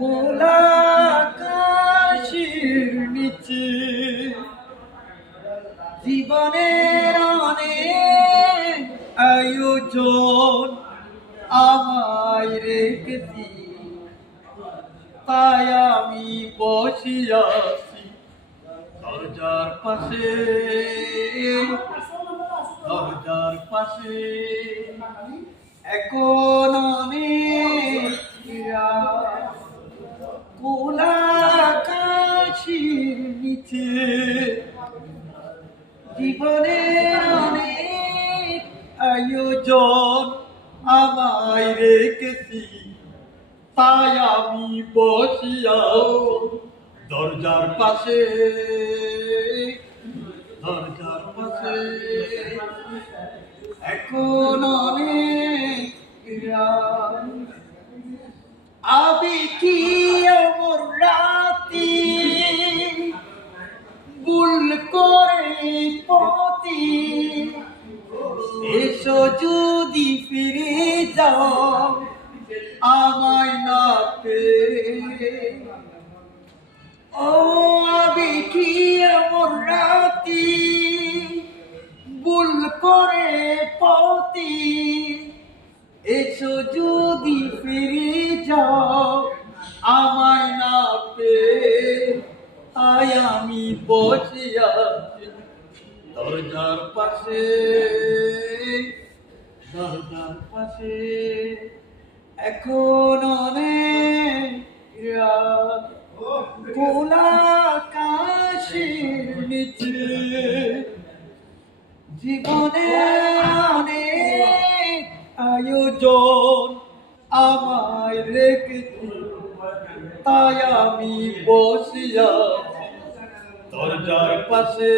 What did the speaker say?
খোলা আকাশের নিচে জীবনের অনেক আয়োজন আমায় রেখেছি, তাই আমি বসিয়াছি দরজার পাশে, দরজার পাশে। এখন অনেক খোলা আকাশের নিচে জীবনের অনেক আয়োজন আমায় রেখেছি, তাই আমি বসিয়া দরজার পাশে, দরজার পাশে। এখন অনেক আবে কি অমর রাতি ভুল করে পতি, এসো যদি ফিরে যাও আমায় না পেয়ে। ও আবে কি অমর রাতি ভুল করে পতি, এসো যদি ফিরে যাও আমায় না পেয়ে। তাই আমি বসে আছি দরজার পাশে, দরজার পাশে। এখন অনেক খোলা আকাশের নিচে জীবনের অনেক আয়োজন আমায় রেখেছি, তাই আমি বসিয়া দরজার পাশে।